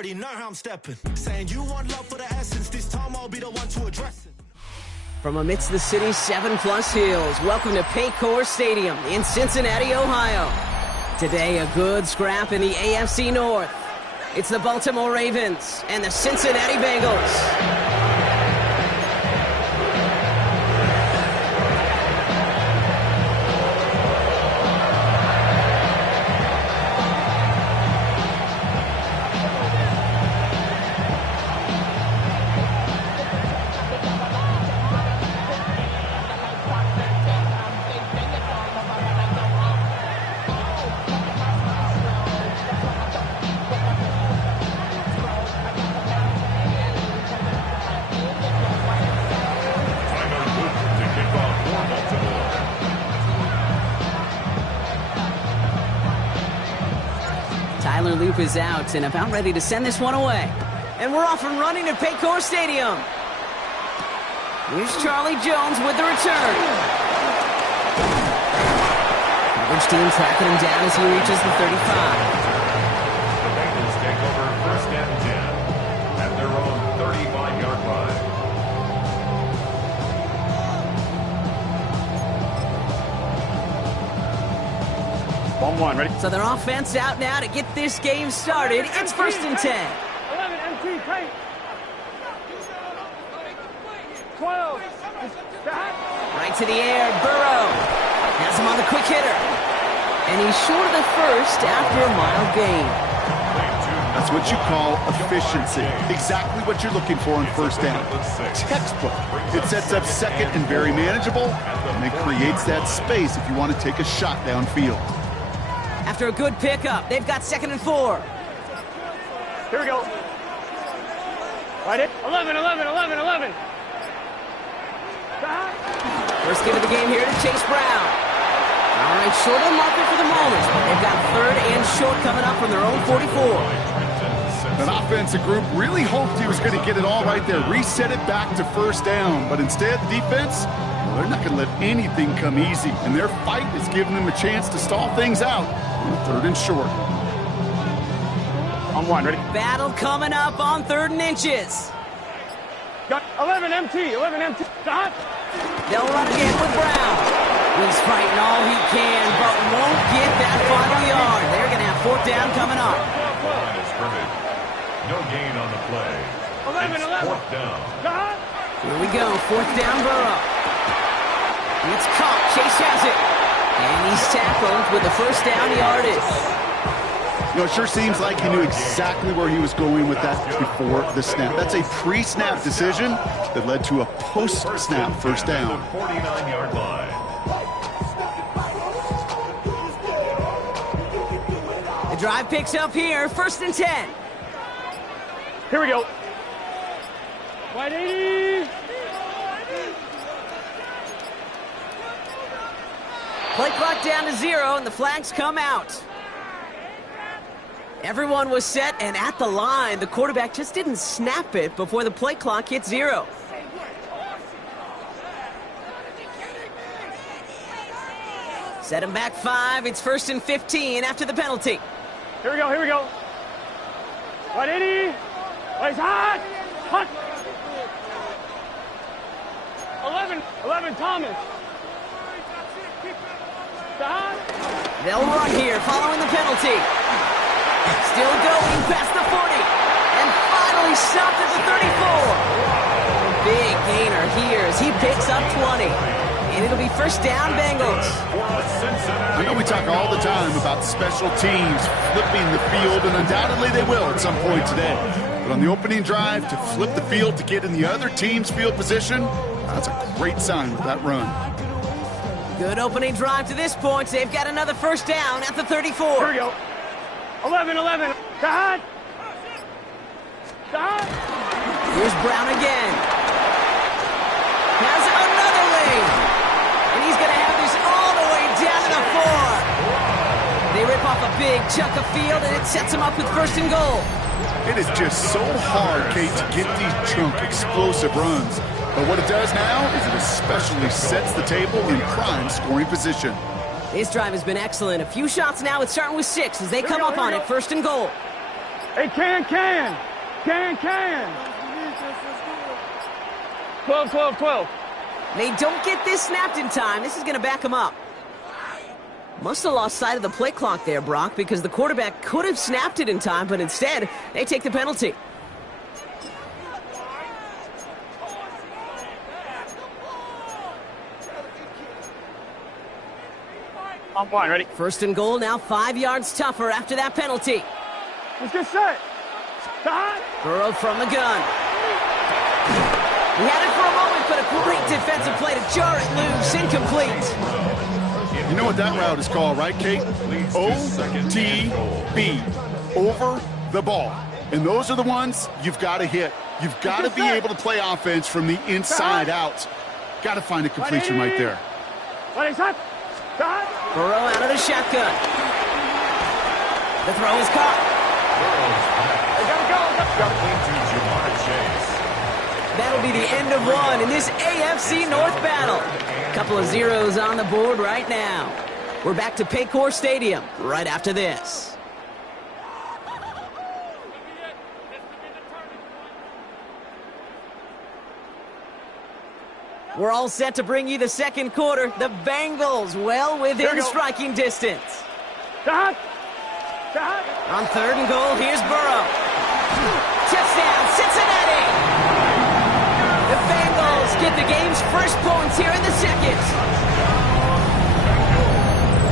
already know how I'm stepping. Saying you want love for the essence, this time I'll be the one to address it. From amidst the city's 7+ hills, welcome to Paycor Stadium in Cincinnati, Ohio. Today, a good scrap in the AFC North. It's the Baltimore Ravens and the Cincinnati Bengals. Loop is out and about ready to send this one away. And we're off and running at Paycor Stadium. Here's Charlie Jones with the return. Coverage team tracking him down as he reaches the 35. The Bengals take over 1st and 10 at their own 35-yard line. One, ready? So their offense out now to get this game started. It's 1st and 10. 11, MT, tight. 12. Right to the air, Burrow. Has him on the quick hitter. And he's short of the first after a mile gain. That's what you call efficiency. Exactly what you're looking for on 1st down. Textbook. It sets up 2nd and very manageable, and it creates that space if you want to take a shot downfield. After a good pickup, they've got 2nd and 4. Here we go. Right it. 11. First give of the game here to Chase Brown. All right, short of the marker for the moment, but they've got 3rd and short coming up from their own 44. An offensive group really hoped he was going to get it all right there, reset it back to 1st down, but instead, defense, well, they're not going to let anything come easy, and their fight is giving them a chance to stall things out on 3rd and short. On 1, ready? Battle coming up on 3rd and inches. Got 11 MT. Stop. They'll run again with Brown. He's fighting all he can, but won't get that final yard. They're going to have 4th down coming up. Line of scrimmage. No gain on the play. 11. 4th down. Stop. Here we go, 4th down Burrow. It's caught, Chase has it. And he's tackled with the 1st down yardage. You know, it sure seems like he knew exactly where he was going with that before the snap. That's a pre-snap decision that led to a post-snap 1st down. 49-yard line. The drive picks up here, 1st and 10. Here we go. Wide 80. Play clock down to 0, and the flags come out. Everyone was set and at the line. The quarterback just didn't snap it before the play clock hit 0. Set him back 5. It's 1st and 15 after the penalty. Here we go. Wide 80. He's hot. 11 Thomas. Stop. They'll run here following the penalty. Still going past the 40. And finally stopped at the 34. Big gainer here as he picks up 20. And it'll be 1st down Bengals. I know we talk all the time about special teams flipping the field, and undoubtedly they will at some point today. But on the opening drive, to flip the field to get in the other team's field position, that's a great sign with that run. Good opening drive to this point. They've got another 1st down at the 34. Here we go. 11. Stop. Here's Brown again. Has another lane. And he's going to have this all the way down to the 4. They rip off a big chunk of field, and it sets them up with 1st and goal. It is just so hard, Kate, to get these chunk, explosive runs. But what it does now is it especially sets the table in prime scoring position. This drive has been excellent. A few shots now. It's starting with 6 as they come up on it. 1st and goal. Hey, can. 12. They don't get this snapped in time. This is going to back them up. Must have lost sight of the play clock there, Brock, because the quarterback could have snapped it in time, but instead, they take the penalty. On point, ready? First and goal, now 5 yards tougher after that penalty. Let's get set. To hot. Burrow from the gun. He had it for a moment, but a great defensive play to jar it loose. Incomplete. You know what that route is called, right, Kate? OTB. Over the ball. And those are the ones you've got to hit. You've got to be able to play offense from the inside out. Got to find a completion right there. Ready, set. To hot. Burrow out of the shotgun. The throw is caught. They gotta go. Into Jamar Chase. That'll be the end of one in this AFC North battle. Couple of zeros on the board right now. We're back to Paycor Stadium right after this. We're all set to bring you the second quarter. The Bengals well within striking distance. To hot. On third and goal, here's Burrow. Touchdown, Cincinnati! The Bengals get the game's first points here in the second.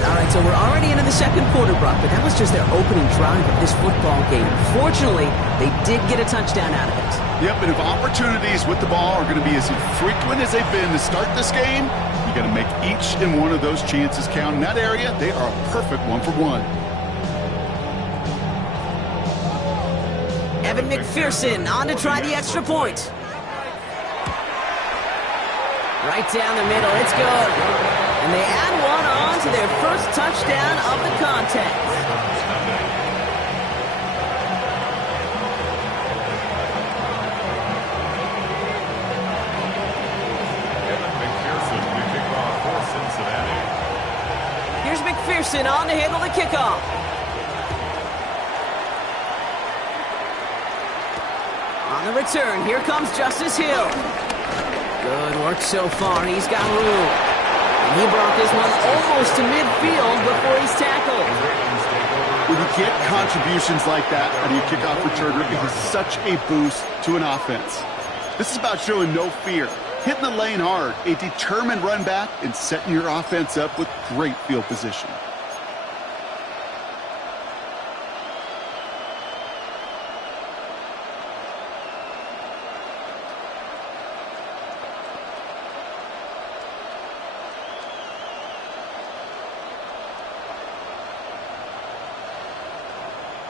All right, so we're already into the second quarter, Brock, but that was just their opening drive of this football game. Fortunately, they did get a touchdown out of it. Yep, and if opportunities with the ball are going to be as infrequent as they've been to start this game, you got to make each and one of those chances count. In that area, they are a perfect 1-for-1. Evan McPherson on to try the extra point. Right down the middle, it's good. And they add one on to their first touchdown of the contest. Evan McPherson to kick off for Cincinnati. Here's McPherson on to handle the kickoff. On the return, here comes Justice Hill. Good work so far. He's got room. And he brought this one almost to midfield before he's tackled. When you get contributions like that out of your kickoff returner, it is such a boost to an offense. This is about showing no fear, hitting the lane hard, a determined run back, and setting your offense up with great field position.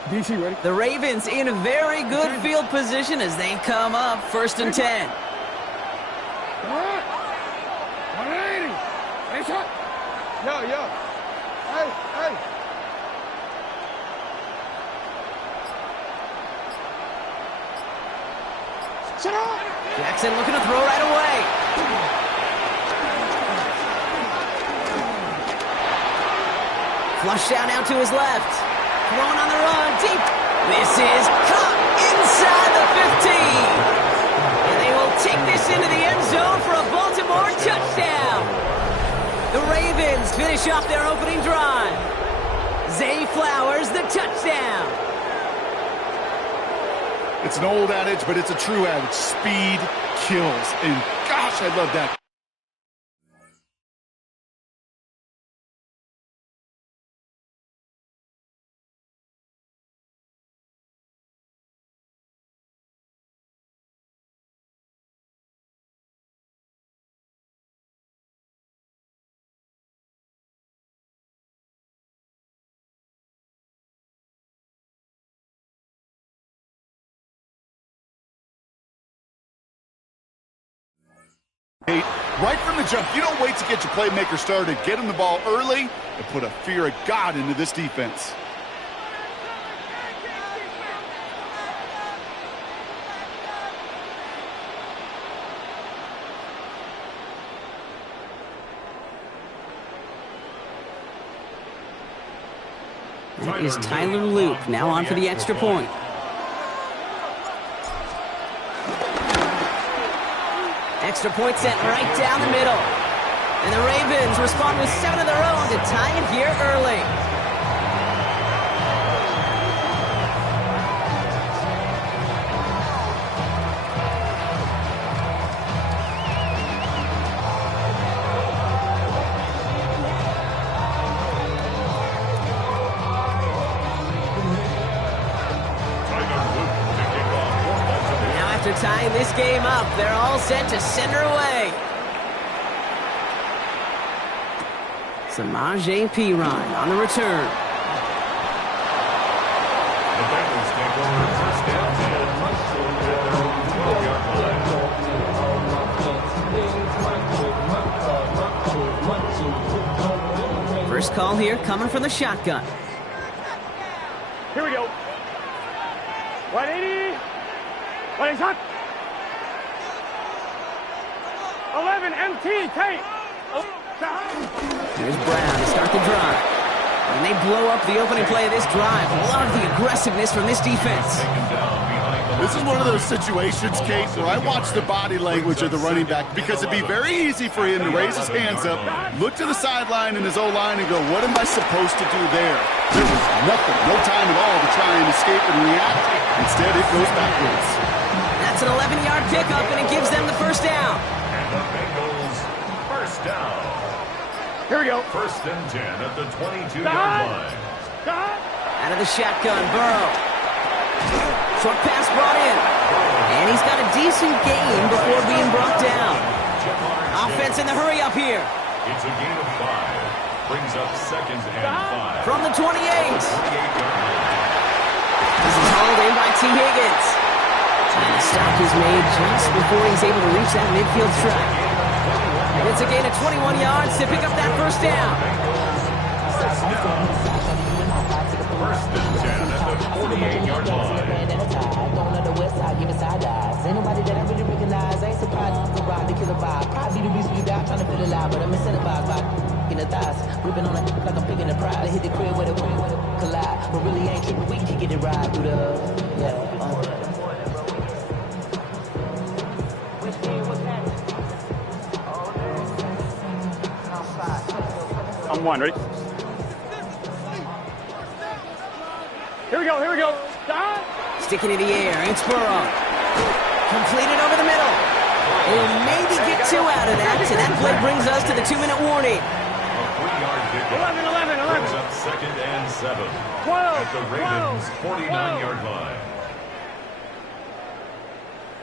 DC, ready? The Ravens in a very good field position as they come up first and 10. 180. Hey, shot. Yo. Hey. Shut up. Jackson looking to throw right away. Flush down out to his left. Throwing on the run, deep. This is caught inside the 15. And they will take this into the end zone for a Baltimore touchdown. The Ravens finish off their opening drive. Zay Flowers, the touchdown. It's an old adage, but it's a true adage. Speed kills. And gosh, I love that. Right from the jump, you don't wait to get your playmaker started. Get him the ball early and put a fear of God into this defense. That is Tyler Luke now on for the extra point. Extra point sent right down the middle. And the Ravens respond with 7 of their own to tie it here early. After tying this game up, they're all set to send her away. Samaje Perine on the return. The Bengals take over first down 10 at their own 12-yard line. First call here coming from the shotgun. Here we go. 180. 180. 11 MT. Take. Here's Brown to start the drive. And they blow up the opening play of this drive. Love the aggressiveness from this defense. This is one of those situations, Kate, where I watch the body language of the running back because it'd be very easy for him to raise his hands up, look to the sideline in his O-line and go, what am I supposed to do there? There was nothing, no time at all to try and escape and react. Instead, it goes backwards. That's an 11-yard pickup, and it gives them the first down. And the Bengals first down. Here we go. First and 10 at the 22-yard line. Out of the shotgun, Burrow. Short pass brought in. And he's got a decent gain before being brought down. Offense in the hurry up here. It's a gain of 5. Brings up second and 5. From the 28. This is hauled in by T. Higgins. And the stop is made just before he's able to reach that midfield strike. It's a gain of 21 yards to pick up that first down. First and 10 at the 48-yard line. Ain't nobody that I really recognize. I ain't surprised to ride the killer vibe. Probably the reason you die trying to feel alive, but I'm incentivized by in the thighs. Ripping on it like I'm picking a prize. I hit the crib with a collide, but really ain't tripping. We can get it right through the I'm one. Ready? Here we go. Here we go. Stop. Sticking in the air. It's Burrow. Completed over the middle. He'll maybe get 2 out of that, and that play brings us to the 2-minute warning. A 3-yard pickup. 11. Brings up second and 7. 12. At the Ravens' 49-yard line.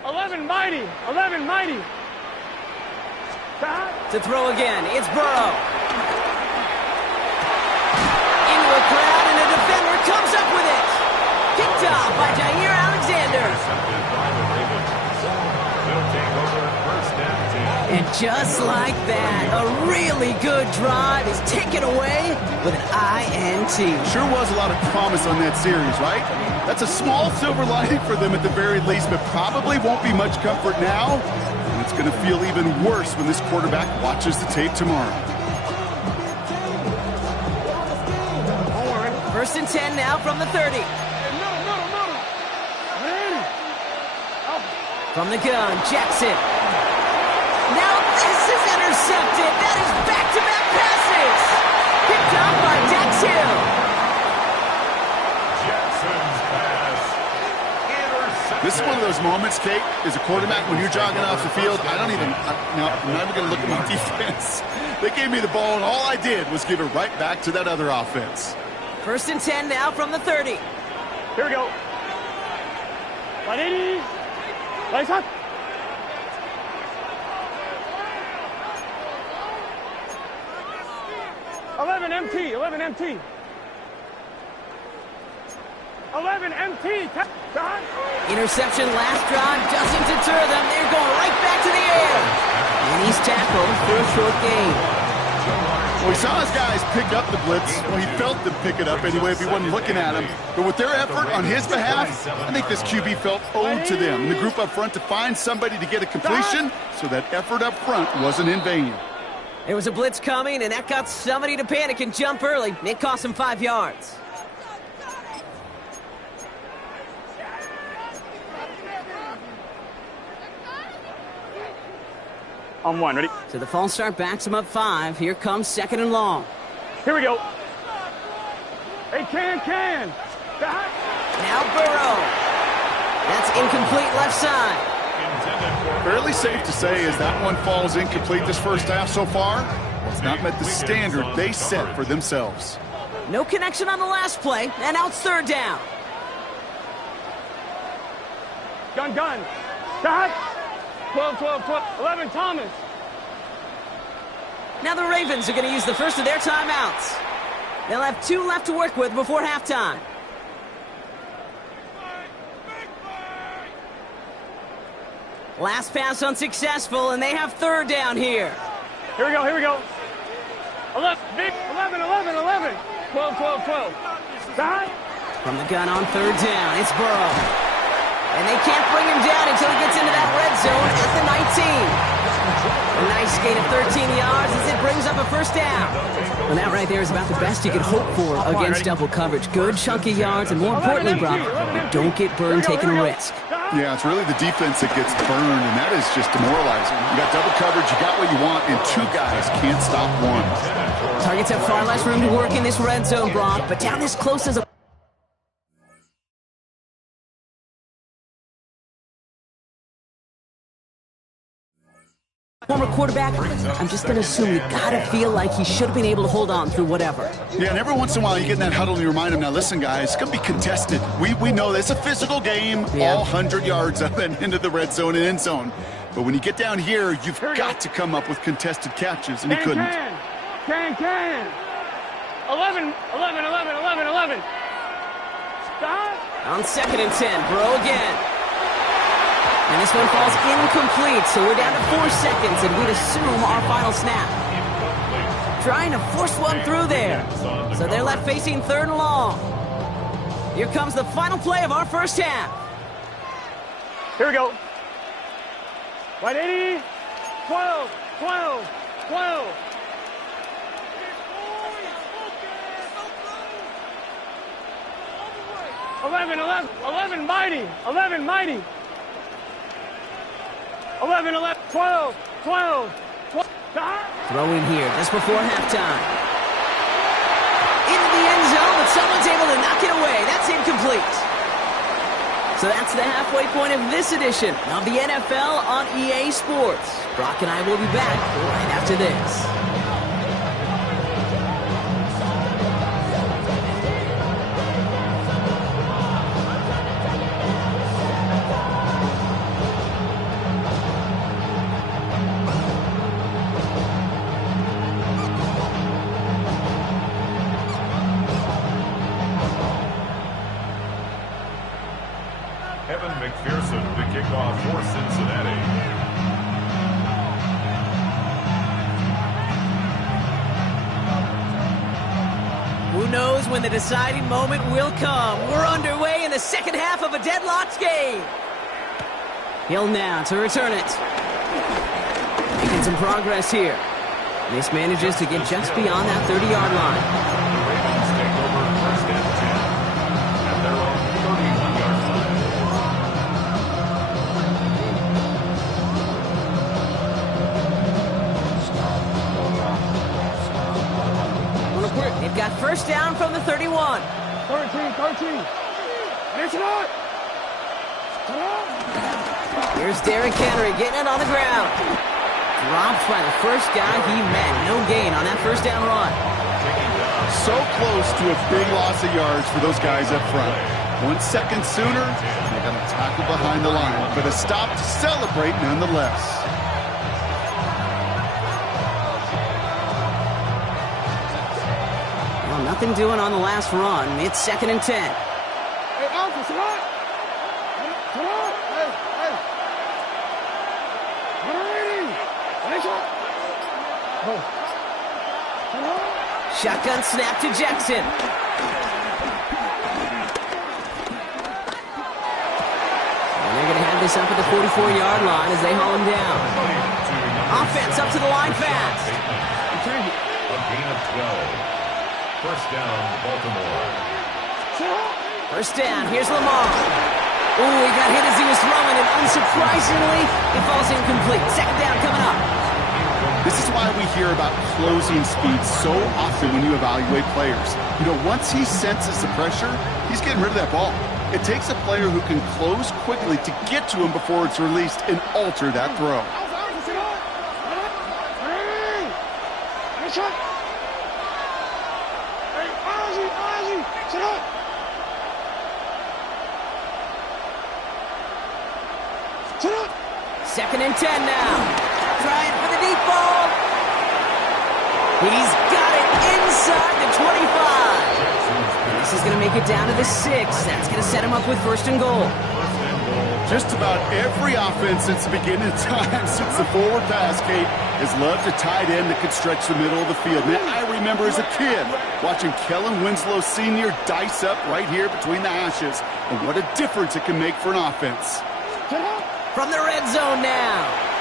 11 mighty. 11 mighty. Stop. To throw again. It's Burrow. Into a crowd, and a defender comes up with it. Picked off by Jair Alexander. Intercepted by the Ravens. They'll take over first and 10. And just like that, a really good drive is taken away with an INT. Sure was a lot of promise on that series, right? That's a small silver lining for them at the very least, but probably won't be much comfort now. And it's going to feel even worse when this quarterback watches the tape tomorrow. First and 10 now from the 30. From the gun, Jackson. Now this is intercepted. That is back-to-back passes. Picked up by Dax Hill. Jackson's pass. Intercepted. This is one of those moments, Kate, as a quarterback, when you're jogging off the field, I'm not even going to look at my defense. They gave me the ball, and all I did was give it right back to that other offense. First and 10 now from the 30. Here we go. 180. Nice hot. 11 MT. 11 MT. 11 MT. Interception last drive doesn't deter them. They're going right back to the air. And he's tackled for a short gain. Well, he saw his guys pick up the blitz. Well, he felt them pick it up anyway if he wasn't looking at him. But with their effort on his behalf, I think this QB felt owed to them. And the group up front to find somebody to get a completion, so that effort up front wasn't in vain. There was a blitz coming, and that got somebody to panic and jump early. It cost him 5 yards. On one, ready? So the false start backs him up 5. Here comes 2nd and long. Here we go. Hey, can. Now Burrow. That's incomplete left side. Fairly safe to say as that one falls incomplete this first half so far. It's not met the standard they set for themselves. No connection on the last play, and now it's 3rd down. Gun. Dot. 12. 11, Thomas. Now the Ravens are going to use the first of their timeouts. They'll have 2 left to work with before halftime. Last pass unsuccessful, and they have 3rd down here. Here we go. 11. 12. Dot. From the gun on 3rd down, it's Burrow. And they can't bring him down until he gets into that red zone at the 19. A nice gain of 13 yards as it brings up a 1st down. Well, that right there is about the best you could hope for against double coverage. Good chunky yards, and more importantly, Brock, you don't get burned taking a risk. Yeah, it's really the defense that gets burned, and that is just demoralizing. You got double coverage, you got what you want, and 2 guys can't stop one. Targets have far less room to work in this red zone, Brock, but down this close as a former quarterback, I'm just going to assume you got to feel like he should have been able to hold on through whatever. Yeah, and every once in a while you get in that huddle and you remind him, now listen, guys, it's going to be contested. We know this. It's a physical game, all 100 yards up and into the red zone and end zone. But when you get down here, you've got to come up with contested catches, and he couldn't. Can. 11. Stop. On 2nd and 10, Burrow again. And this one falls incomplete, so we're down to 4 seconds, and we'd assume our final snap. Trying to force one through there. So they're left facing 3rd and long. Here comes the final play of our first half. Here we go. 180. 12. 11, mighty. 11, 12. Throw in here just before halftime. Into the end zone, but someone's able to knock it away. That's incomplete. So that's the halfway point of this edition of the NFL on EA Sports. Brock and I will be back right after this. McPherson to kick off for Cincinnati. Who knows when the deciding moment will come? We're underway in the second half of a deadlocked game. Hill now to return it. Making some progress here. This manages to get just beyond that 30-yard line. The Ravens take over 1st and 10 at their own 31-yard line. They've got 1st down from the 31. 13. Listen up. Here's Derrick Henry getting it on the ground. Dropped by the first guy he met. No gain on that 1st down run. So close to a big loss of yards for those guys up front. 1 second sooner, they got a tackle behind the line, but a stop to celebrate nonetheless. Well, nothing doing on the last run. It's 2nd and 10. Hey, Alpha, come on. Come on. Hey. 180. Nice one. Come on. Shotgun snap to Jackson. And they're going to have this up at the 44-yard line as they haul him down. Offense up to the line fast. A gain of 12. 1st down, Baltimore. 1st down, here's Lamar. Ooh, he got hit as he was throwing, and unsurprisingly, it falls incomplete. 2nd down coming up. This is why we hear about closing speed so often when you evaluate players. You know, once he senses the pressure, he's getting rid of that ball. It takes a player who can close quickly to get to him before it's released and alter that throw. Second and 10 now. Trying for the deep ball. He's got it inside the 25. This is going to make it down to the 6. That's going to set him up with first and goal. Just about every offense since the beginning of time, since the forward pass, Kate, has loved a tight end that could stretch the middle of the field. Man, I remember as a kid watching Kellen Winslow Sr. dice up right here between the hashes. And what a difference it can make for an offense. From the red zone now.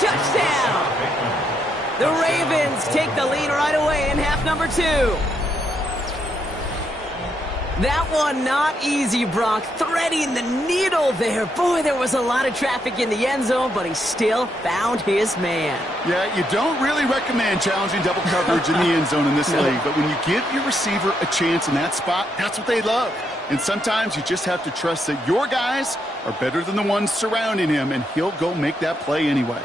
Touchdown! The Ravens take the lead right away in half number 2. That one not easy, Brock. Threading the needle there. Boy, there was a lot of traffic in the end zone, but he still found his man. Yeah, you don't really recommend challenging double coverage in the end zone in this league, but when you give your receiver a chance in that spot, that's what they love. And sometimes you just have to trust that your guys are better than the ones surrounding him, and he'll go make that play anyway.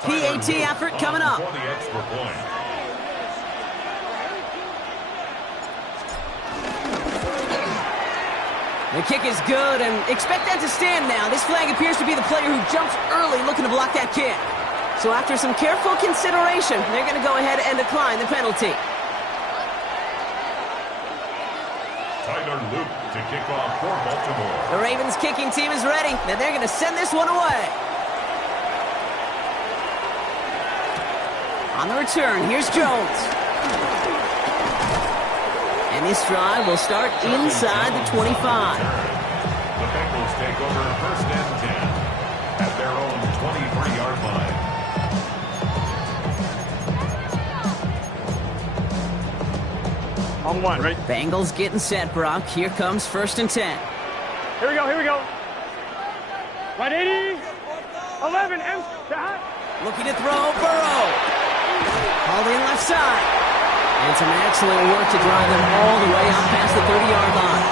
PAT effort coming up. For the extra point. The kick is good, and expect that to stand now. This flag appears to be the player who jumps early looking to block that kick. So after some careful consideration, they're going to go ahead and decline the penalty. Tyler Luke to kick off for Baltimore. The Ravens kicking team is ready. Now they're going to send this one away. On the return, here's Jones. And this drive will start inside the 25. The Bengals take over first and 10 at their own 23-yard line. On one, right? Bengals getting set, Brock. Here comes first and 10. Here we go, here we go. Right 80. 11, M. Looking to throw, Burrow. Hauled in left side. And some excellent work to drive them all the way out past the 30-yard line.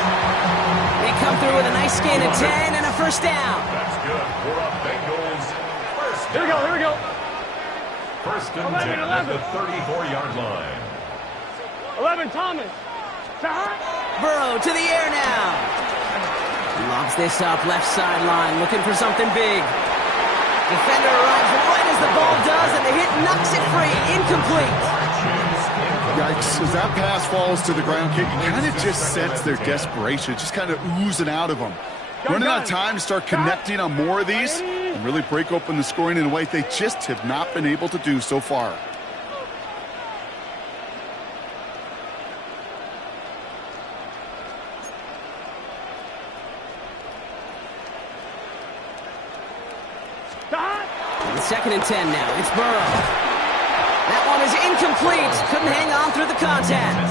They come through with a nice gain of 10 and a first down. That's good for a Bengals first down. Here we go, here we go. First and 10 at the 34-yard line. 11, Thomas. Burrow to the air now. Lobs this up left sideline, looking for something big. Defender arrives right as the ball does, and the hit knocks it free. Incomplete. Yikes, as that pass falls to the ground, Kate, you kind of just sense their desperation, just kind of oozing out of them. Running out of time to start connecting on more of these and really break open the scoring in a way they just have not been able to do so far. Second and 10 now. It's Burrow. That one is incomplete. Couldn't hang on through the contact.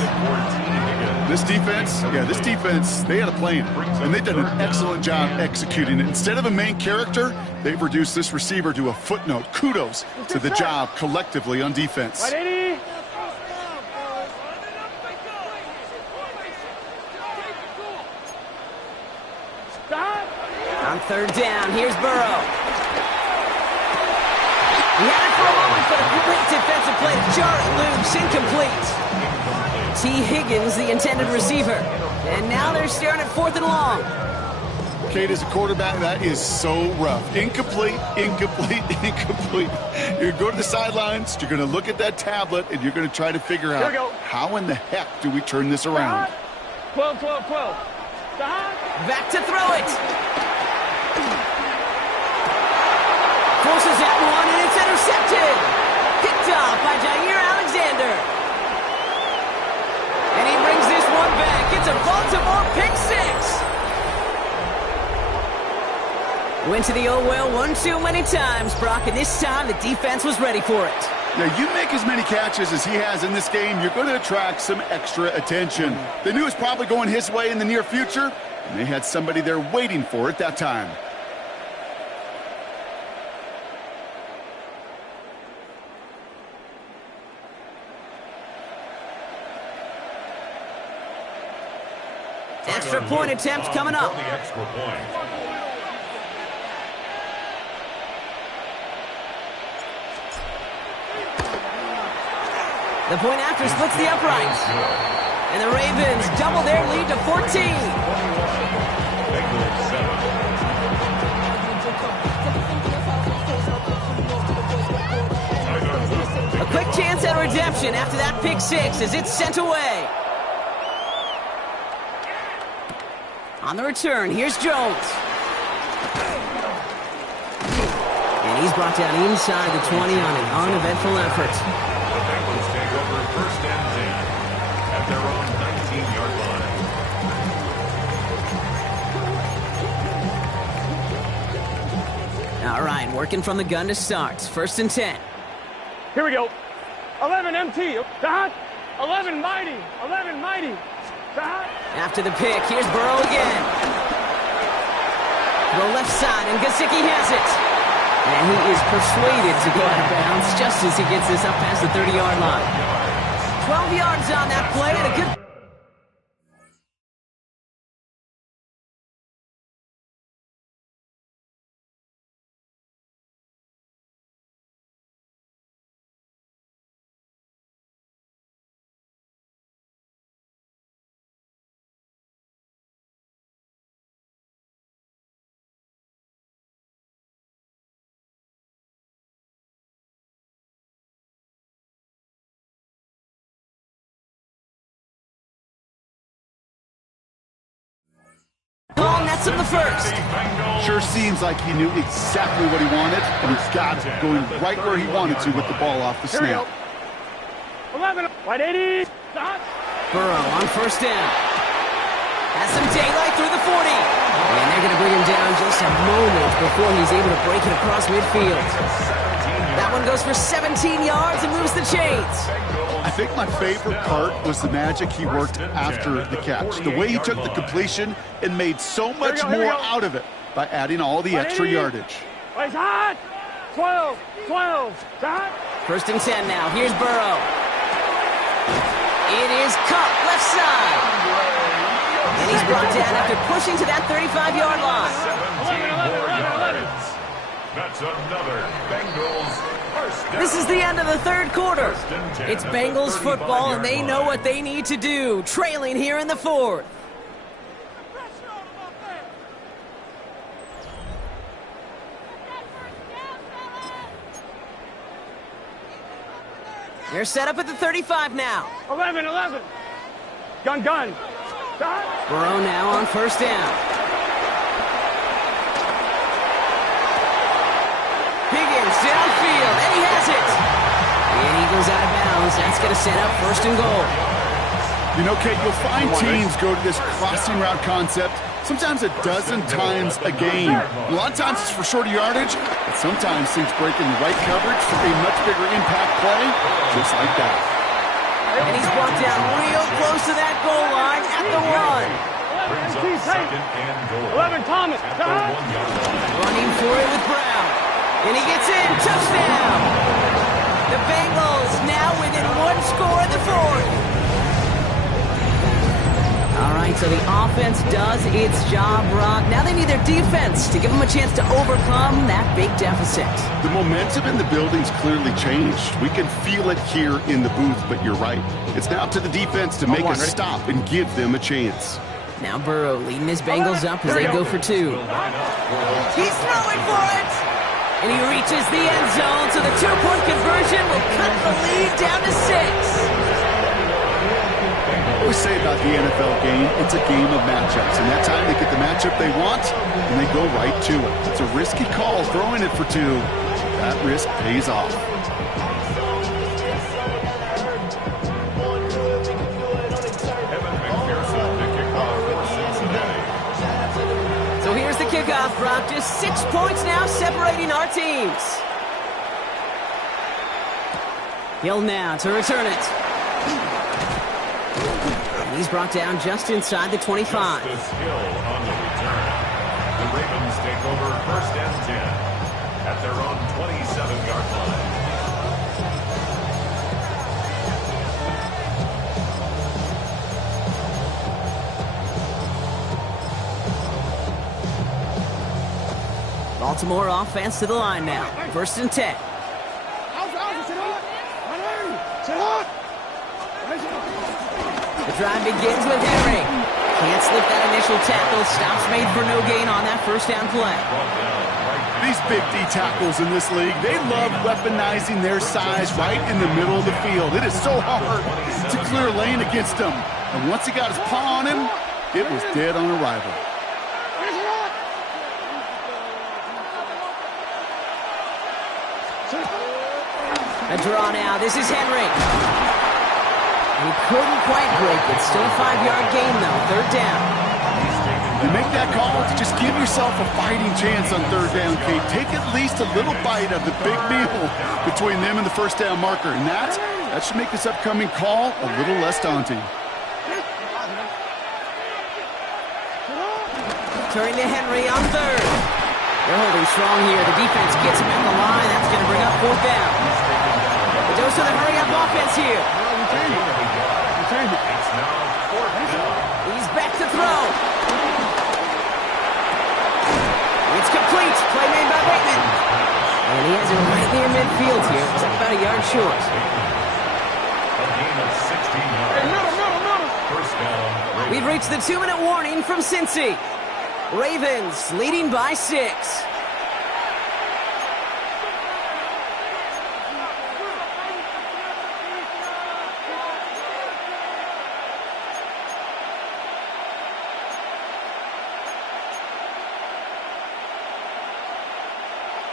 This defense, they had a plan, and they've done an excellent job executing it. Instead of a main character, they've reduced this receiver to a footnote. Kudos to the job collectively on defense. Right 80. On third down, here's Burrow. He had it for a moment, but a great defensive play to jar it loose. Incomplete. T. Higgins, the intended receiver. And now they're staring at fourth and long. Kate, as a quarterback, that is so rough. Incomplete, incomplete, incomplete. You're going to go to the sidelines, you're going to look at that tablet, and you're going to try to figure out how in the heck do we turn this around. 12, 12, 12. Back to throw it. Forces that one, and it's intercepted. Picked off by Jair Alexander. bank. It's a Baltimore pick six. Went to the old well one too many times, Brock, and this time the defense was ready for it. Yeah, you make as many catches as he has in this game, you're going to attract some extra attention. They knew it was probably going his way in the near future, and they had somebody there waiting for it that time. Extra point attempt coming up. The extra point. The point after splits the uprights. And the Ravens double their lead to 14. Bengals 7. A quick chance at redemption after that pick six as it's sent away. On the return, here's Jones. And he's brought down inside the 20 on an uneventful effort. The Bengals take over first and 10 at their own 19-yard line. All right, working from the gun to start. First and 10. Here we go. 11 MT. Dot. 11 mighty. 11 mighty. Dot. After the pick, here's Burrow again. The left side, and Gesicki has it. And he is persuaded to go out of bounds just as he gets this up past the 30-yard line. 12 yards on that play, and a good... Ball nets him the first. Sure seems like he knew exactly what he wanted, and he's got it going right where he wanted to with the ball off the Here we snap. go. 11. Wide 80. Dot. Burrow on first down. Has some daylight through the 40. And they're going to bring him down just a moment before he's able to break it across midfield. That one goes for 17 yards and moves the chains. I think my favorite part was the magic he worked after the catch. The way he took the completion and made so much more out of it by adding all the extra yardage. It's hot. 12. 12. Dot. First and 10 now. Here's Burrow. It is cut left side. And he's brought down after pushing to that 35-yard line. 11. That's another Bengals first down. This is the end of the third quarter. It's Bengals football, and they know what they need to do, trailing here in the fourth. They're set up at the 35 now. 11. Gun. Dot. Burrow now on first down. Higgins downfield, and he has it. And he goes out of bounds. That's going to set up first and goal. You know, Kate, you'll find teams go to this crossing route concept sometimes a dozen times a game. A lot of times it's for shorter yardage, but sometimes things break in the right coverage for a much bigger impact play, just like that. And he's brought down real close to that goal line at the 1. Brings up second and goal. 11 Thomas. At the Dot. 1-yard line. Running for it with Brown. And he gets in. Touchdown. The Bengals now within one score in the fourth. All right, so the offense does its job, Brock. Now they need their defense to give them a chance to overcome that big deficit. The momentum in the building's clearly changed. We can feel it here in the booth, but you're right. It's now up to the defense to make a stop and give them a chance. Now Burrow leading his Bengals up as they go for two. He's throwing for it! And he reaches the end zone, so the two-point conversion will cut the lead down to 6. What we say about the NFL game, it's a game of matchups. And that time they get the matchup they want, and they go right to it. It's a risky call throwing it for two. That risk pays off. playoff drop. Just 6 points now separating our teams. Hill now to return it. And he's brought down just inside the 25. Justice Hill on the return. The Ravens take over 1st and 10 at their own 27-yard line. Baltimore offense to the line now. 1st and 10. The drive begins with Henry. Can't slip that initial tackle. Stops made for no gain on that 1st down play. These big D tackles in this league, they love weaponizing their size right in the middle of the field. It is so hard to clear a lane against them. And once he got his paw on him, it was dead on arrival. A draw now. This is Henry. He couldn't quite break it. Still a 5-yard gain, though. 3rd down. You make that call to just give yourself a fighting chance on 3rd down, Kate. Take at least a little bite of the big meal between them and the 1st down marker. And that should make this upcoming call a little less daunting. Turning to Henry on 3rd. They're holding strong here. The defense gets him at the line. That's going to bring up 4th down. The dose of the hurry-up offense here. It's now 4th down. He's back to throw. It's complete. Play made by Bateman. And he has it right near midfield here. It's about a yard short. A gain of 16 yards. 1st down. We've reached the 2-minute warning from Cincy. Ravens leading by 6.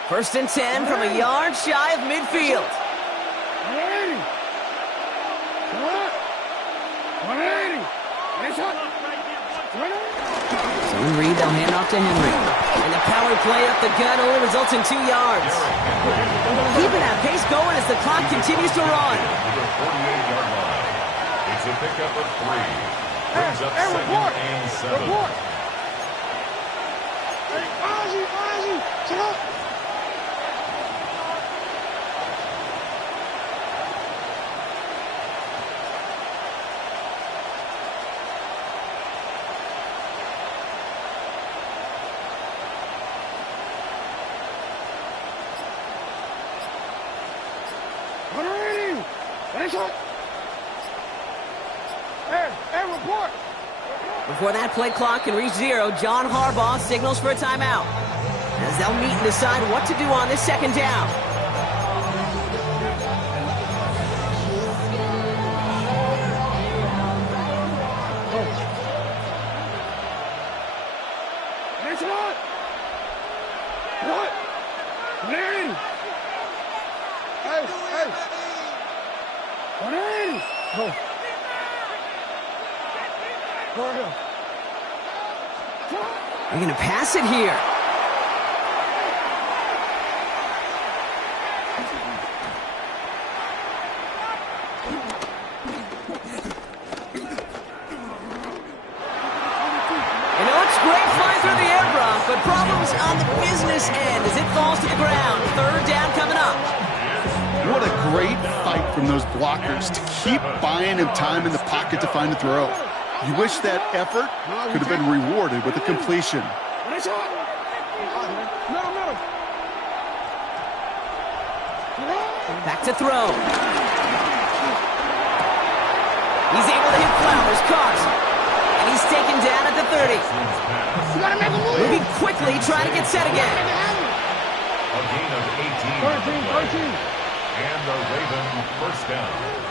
First and 10 from a yard shy of midfield. Zone read, they'll hand off to Henry. And the power play up the gut only results in 2 yards. Keeping that pace going as the clock continues to run. The 48-yard line. It's a pickup of 3. Brings up 2nd and 7. Before that play clock can reach 0, John Harbaugh signals for a timeout, as they'll meet and decide what to do on this 2nd down. They're going to pass it here. It's great flying through the air, Brock, but problems on the business end as it falls to the ground. 3rd down coming up. What a great fight from those blockers to keep buying him time in the pocket to find a throw. You wish that effort could have been rewarded with a completion. Back to throw. He's able to hit Flowers, caught. And he's taken down at the 30. Moving quickly, trying to get set again. A gain of 18. And the Raven 1st down.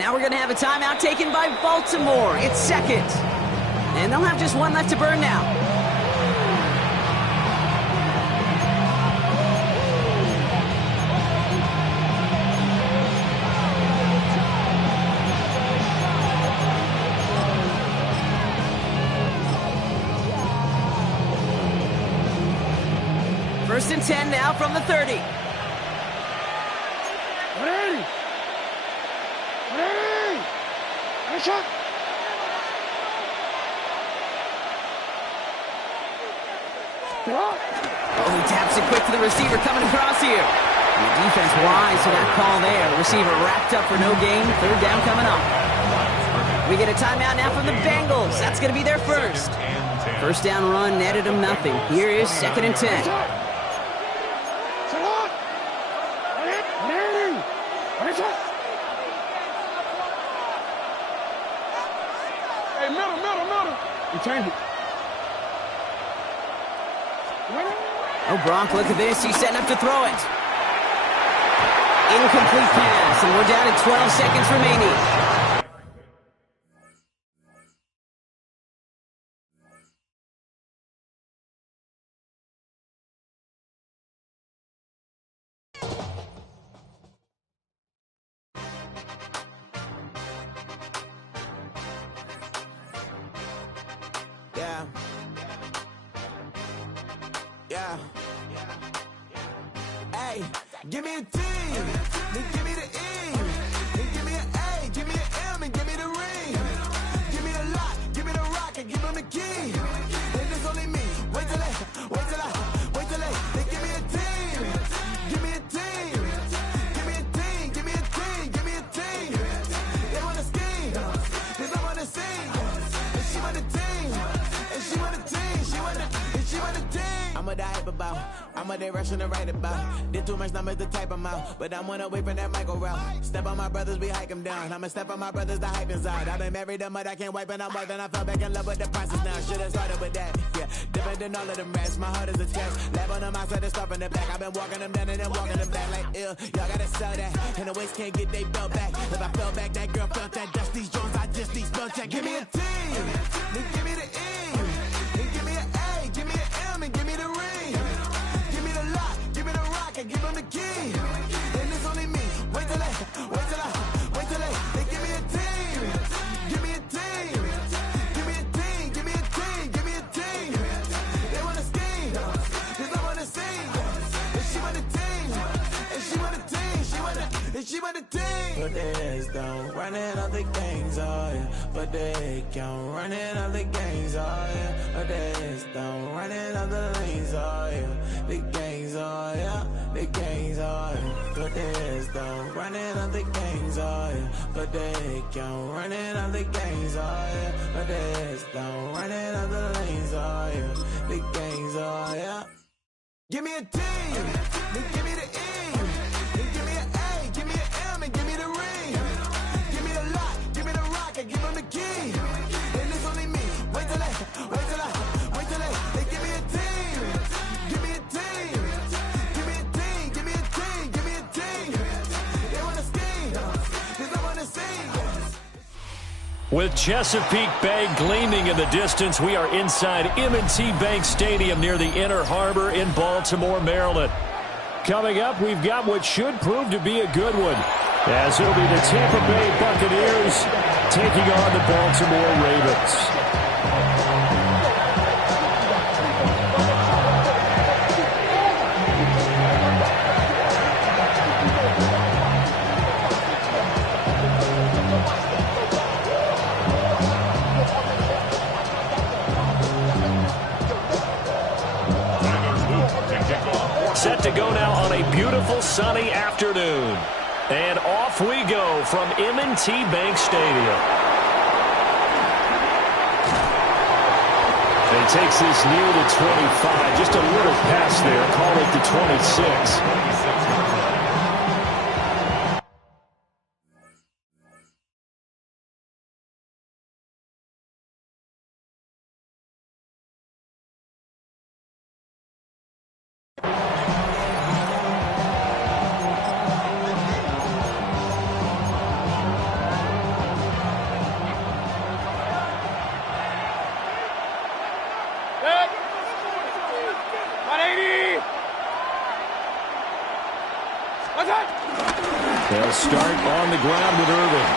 Now we're going to have a timeout taken by Baltimore. It's second. And they'll have just one left to burn now. First and 10 now from the 30. Ready! Ready! Nice shot! Oh, he taps it quick to the receiver coming across here. And the defense wise to that call there. Receiver wrapped up for no gain. Third down coming up. We get a timeout now from the Bengals. That's going to be their first. First down run netted them nothing. Here is second and 10. Hey, middle. You change it. Oh, Gronk, look at this. He's setting up to throw it. Incomplete pass, and we're down to 12 seconds remaining. Yeah. Hey, give me a T, then give me the E, then give me an A, give me an M, and give me the ring. Give me the lock, give me the rock, and give them the key. And it's only me. Wait till they, then give me a team. Give me a team. Give me a team, give me a team, give me a team. They wanna scheme, cause I wanna sing. And she want a team, and she want a team, she want a team. I'm what I hype about, I'm what they rushing to write about. Did too much numbers to type them out, but I'm one away from that Michael route. Step on my brothers, we hike them down. I'ma step on my brothers, the hype inside. I've been married them, but I can't wipe and I'm wiping. I fell back in love with the process now. Should've started with that, yeah. Different than all of them rats, my heart is a test. Lab on them outside, the stuff in the back. I've been walking them down and then walking them back like ill. Y'all gotta sell that, and the waist can't get they belt back. If I fell back, that girl felt that. Dust these Jones, I just need spell check. Give me a T, then give me the E, then give me an A, give me an M, and give me the ring. Give me the lock, give me the rock, and give them the key. And it's only me. Wait till they give me a team. Give me a team. Give me a team, give me a team, give me a team. They wanna scheme, cause I wanna sing. And she want a team, and she want a team, she want a team. Put their heads down, running all the gangs, oh yeah. Put their head count, running all the gangs, oh yeah. Put their heads down, running all the lanes, oh yeah. The gangs, oh yeah. The gangs, oh yeah. Put their heads down, running all the gangs, oh yeah. Put their head count, running all the gangs, oh yeah. Put their heads down, running all the lanes, oh yeah. The gangs, oh yeah. Give me a T, then give me the E, then give me an A, give me an M, and give me the ring. Give me the lock, give me the rock, and give them the key. And it's only me. Wait till they give me a team. Give me a team. Give me a team, give me a team, give me a team. They wanna scheme, cause I wanna sing. With Chesapeake Bay gleaming in the distance, we are inside M&T Bank Stadium near the Inner Harbor in Baltimore, Maryland. Coming up, we've got what should prove to be a good one, as it'll be the Tampa Bay Buccaneers taking on the Baltimore Ravens. Set to go now on a beautiful sunny afternoon. And off we go from M&T Bank Stadium. And he takes this near the 25. Just a little pass there. Call it the 26. 180. They'll start on the ground with Irving.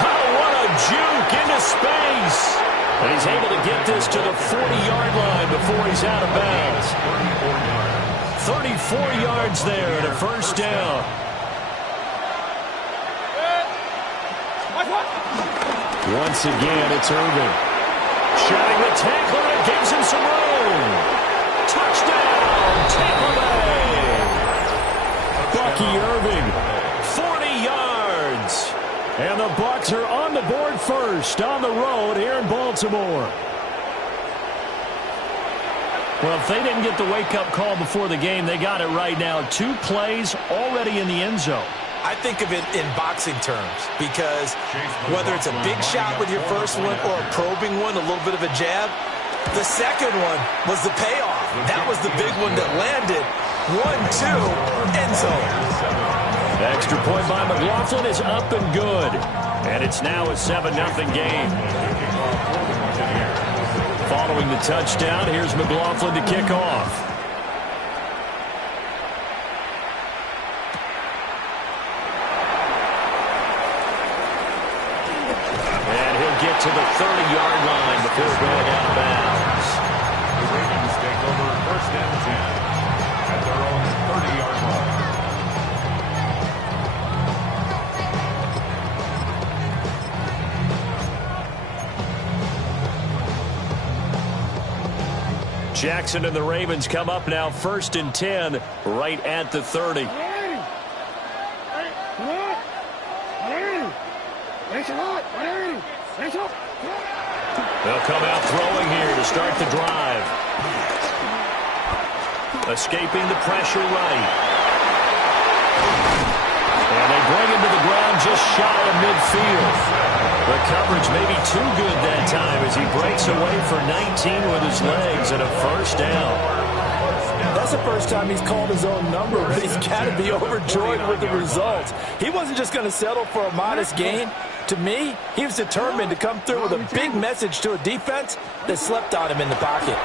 Oh, what a juke into space. And he's able to get this to the 40-yard line before he's out of bounds. 34 yards there and a first down. Once again, it's Irving. Shutting the tackler and gives him some room. Touchdown, Tampa Bay. Bucky Irving, 40 yards. And the Bucs are on the board first on the road here in Baltimore. Well, if they didn't get the wake-up call before the game, they got it right now. 2 plays already in the end zone. I think of it in boxing terms because whether it's a big shot with your first one or a probing one, a little bit of a jab, the second one was the payoff. That was the big one that landed. 1-2, end zone. Extra point by McLaughlin is up and good. And it's now a 7-0 game. Following the touchdown, here's McLaughlin to kick off. To the 30-yard line before going out of bounds. The Ravens take over 1st and 10 at their own 30-yard line. Jackson and the Ravens come up now 1st and 10 right at the 30. They'll come out throwing here to start the drive. Escaping the pressure right. And they bring him to the ground just shy of midfield. The coverage may be too good that time as he breaks away for 19 with his legs and a first down. That's the first time he's called his own number, but he's got to be overjoyed with the results. He wasn't just going to settle for a modest gain. To me, he was determined to come through with a big message to a defense that slept on him in the pocket.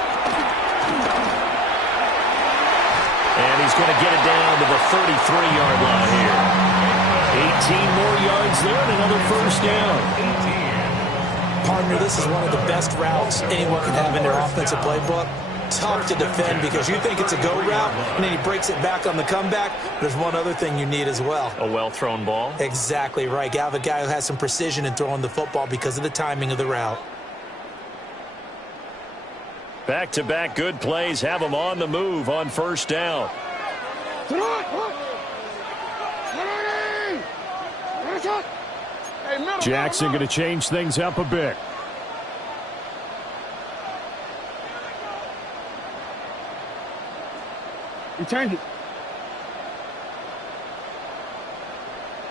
And he's going to get it down to the 33-yard line here. 18 more yards there and another first down. Partner, this is one of the best routes anyone can have in their offensive playbook. Tough to defend because you think it's a go route, and then he breaks it back on the comeback. There's one other thing you need as well. A well-thrown ball? Exactly right. You have a guy who has some precision in throwing the football because of the timing of the route. Back-to-back good plays have him on the move on first down. Jackson going to change things up a bit. You change it.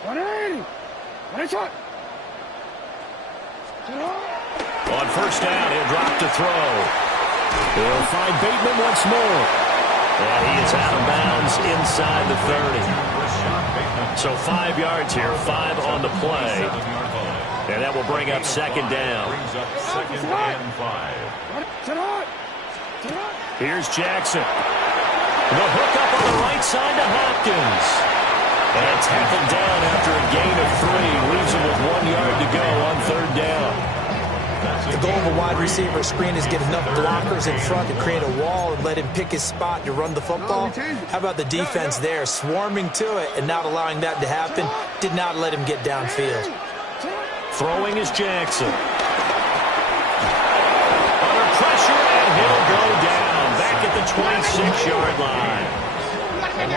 180. Nice shot. On first down, he'll drop to throw. He'll find Bateman once more. And he is out of bounds inside the 30. So 5 yards here, 5 on the play. And that will bring up second down. Brings up 2nd and 5. Here's Jackson. The hook up on the right side to Hopkins. And tackled down after a gain of 3. Leaves him with 1 yard to go on third down. The goal of a wide receiver screen is get enough blockers in front to create a wall and let him pick his spot to run the football. How about the defense there, swarming to it and not allowing that to happen? Did not let him get downfield. Throwing is Jackson. Under pressure, and he'll go down. Back at the 26-yard line.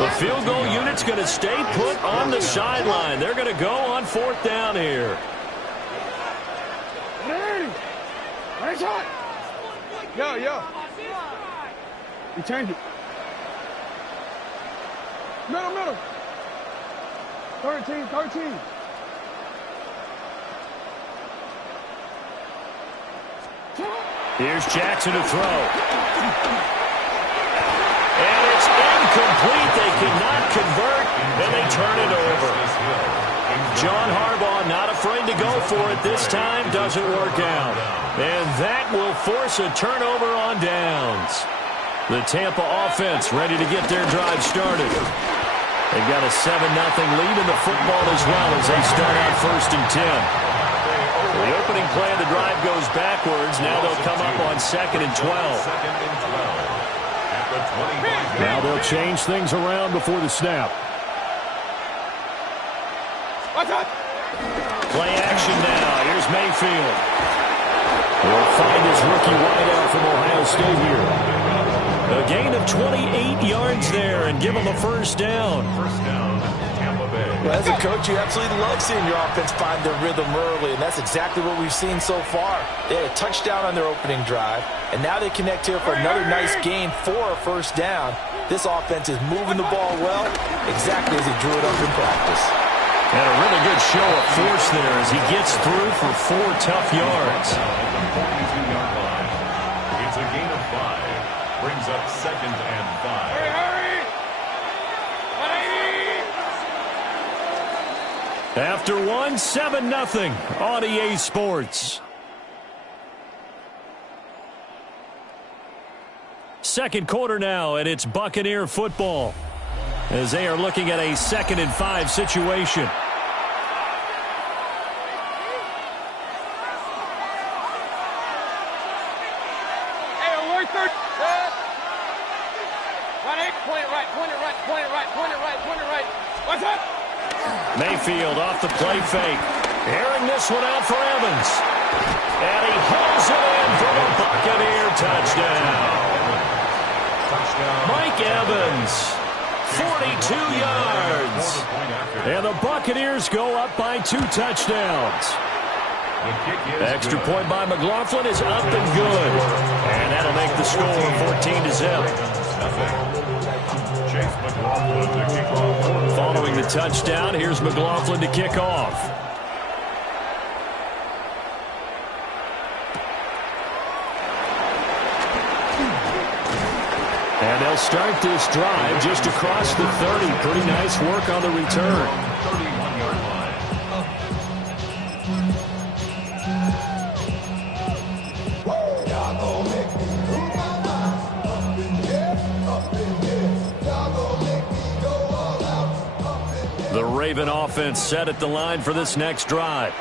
The field goal unit's going to stay put on the sideline. They're going to go on fourth down here. Yo. You change it. Middle. 13. Here's Jackson to throw. And it's incomplete. They cannot convert, and they turn it over. John Harbaugh not afraid to go for it this time. Doesn't work out. And that will force a turnover on downs. The Tampa offense ready to get their drive started. They've got a 7-0 lead in the football as well as they start out 1st and 10. The opening play of the drive goes backwards. Now they'll come up on 2nd and 12. Now they'll change things around before the snap. Play action now. Here's Mayfield. He'll find his rookie wideout from Ohio State here. A gain of 28 yards there and give him a 1st down. Tampa Bay. Well, as a coach, you absolutely love seeing your offense find their rhythm early, and that's exactly what we've seen so far. They had a touchdown on their opening drive, and now they connect here for another nice gain for a 1st down. This offense is moving the ball well, exactly as he drew it up in practice. And a really good show of force there as he gets through for 4 tough yards. It's a gain of 5. Brings up 2nd and 5. After 1, 7-0 on EA Sports. Second quarter now, and it's Buccaneer football as they are looking at a 2nd and 5 situation. Mayfield off the play fake. Airing this one out for Evans. And he hauls it in for the Buccaneer touchdown. Mike Evans, 42 yards. And the Buccaneers go up by 2 touchdowns. Extra point by McLaughlin is up and good. And that'll make the score 14-0. Following the touchdown, here's McLaughlin to kick off. And they'll start this drive just across the 30. Pretty nice work on the return. 31-yard line. The Raven offense set at the line for this next drive.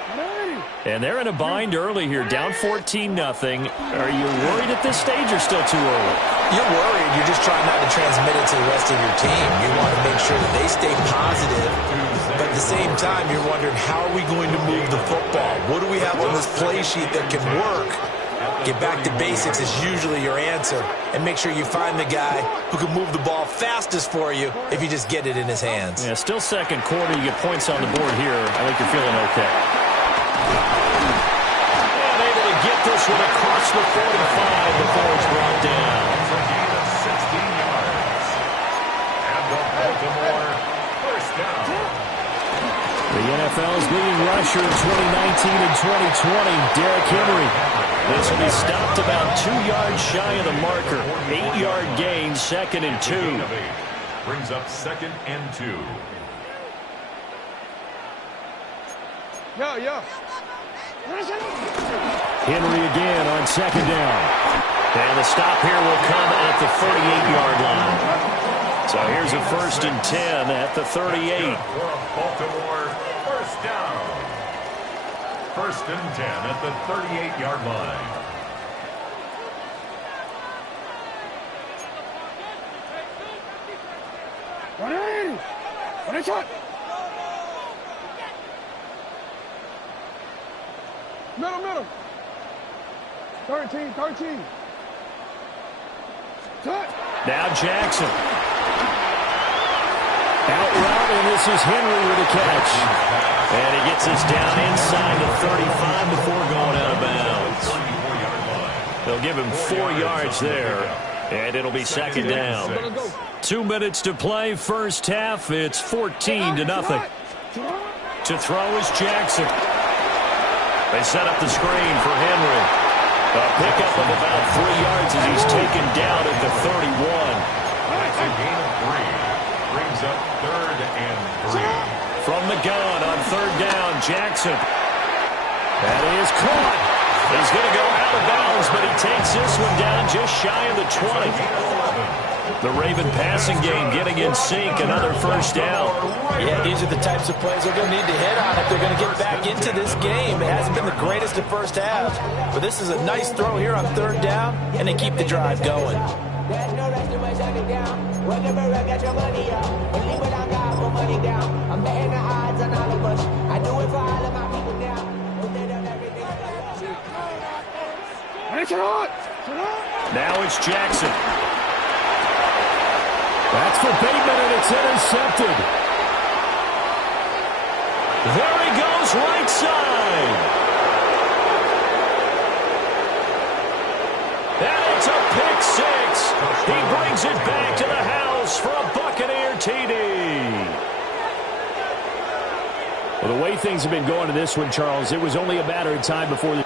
And they're in a bind early here, down 14-0. Are you worried at this stage or still too early? You're worried. You're just trying not to transmit it to the rest of your team. You want to make sure that they stay positive. But at the same time, you're wondering, how are we going to move the football? What do we have on this play sheet that can work? Get back to basics is usually your answer. And make sure you find the guy who can move the ball fastest for you if you just get it in his hands. Yeah, still second quarter. You get points on the board here. I think you're feeling okay. And able to get this one across the 45 before it's brought down. It's a gain of 16 yards. And the Baltimore 1st down. The NFL's leading rusher in 2019 and 2020, Derrick Henry. This will be stopped about 2 yards shy of the marker. 8-yard gain, 2nd and 2. Brings up 2nd and 2. Henry again on 2nd down. And the stop here will come at the 38-yard line. So here's a 1st and 10 at the 38. For a Baltimore 1st down. 1st and 10 at the 38-yard line. Middle. 13. Now Jackson. Out route, and this is Henry with a catch. And he gets us down inside the 35 before going out of bounds. They'll give him 4 yards there, and it'll be 2nd down. 2 minutes to play, 1st half. It's 14-0. To throw is Jackson. They set up the screen for Henry. A pickup of about 3 yards as he's taken down at the 31. That's a gain of 3. Brings up 3rd and 3. From the gun on 3rd down, Jackson. That is caught. He's going to go out of bounds, but he takes this one down just shy of the 20. The Raven passing game getting in sync, another first down. Yeah, these are the types of plays they're going to need to hit on if they're going to get back into this game. It hasn't been the greatest at first half, but this is a nice throw here on third down, and they keep the drive going. There's no rush to my shutting down. Whatever I got your money up. Believe what I got, put money down. I'm betting the odds on all of us. I do it for all of my people now. Now it's Jackson. That's for Bateman, and it's intercepted. There he goes, right side. And it's a pick six. He brings it back to the house for a Buccaneer TD. Well, the way things have been going to this one, Charles, it was only a matter of time before the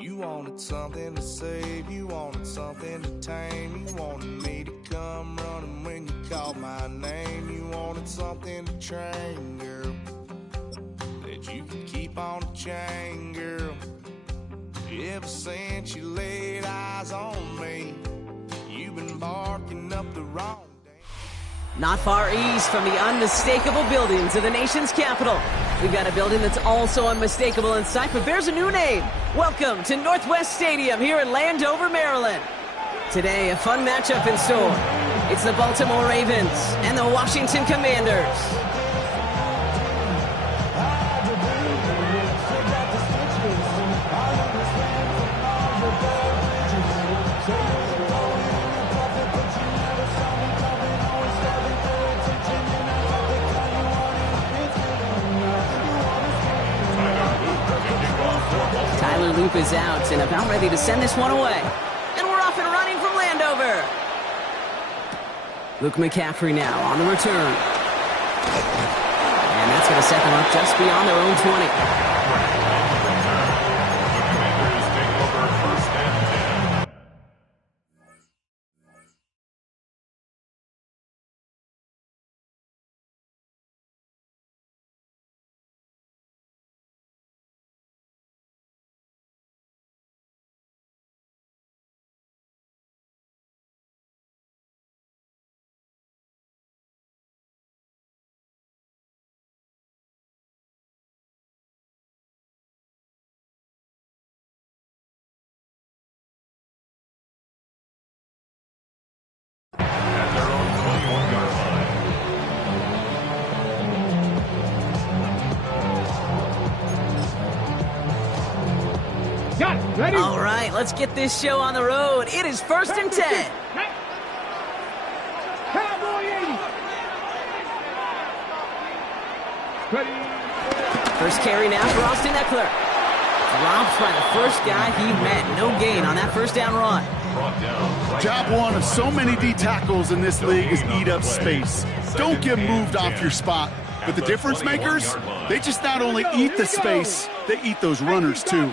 You wanted something to save, you wanted something to tame, you wanted me to come running when you called my name, you wanted something to train, girl, that you could keep on the chain, girl. Ever since you laid eyes on me, you've been barking up the wrong. Not far east from the unmistakable buildings of the nation's capital, we've got a building that's also unmistakable in sight, but bears a new name. Welcome to Northwest Stadium here in Landover, Maryland. Today, a fun matchup in store. It's the Baltimore Ravens and the Washington Commanders. Tyler Loop is out and about ready to send this one away. And we're off and running from Landover. Luke McCaffrey now on the return. And that's going to set them up just beyond their own 20. At their own 21-yard line. Got it. Ready? All right, let's get this show on the road. It is 1st and 10. Cowboy 80. Ready? First carry now for Austin Eckler. Dropped by the first guy he met. No gain on that first down run. Job one of so many D tackles in this league is eat up space. Don't get moved off your spot. But the difference makers, they just not only eat the space, they eat those runners too.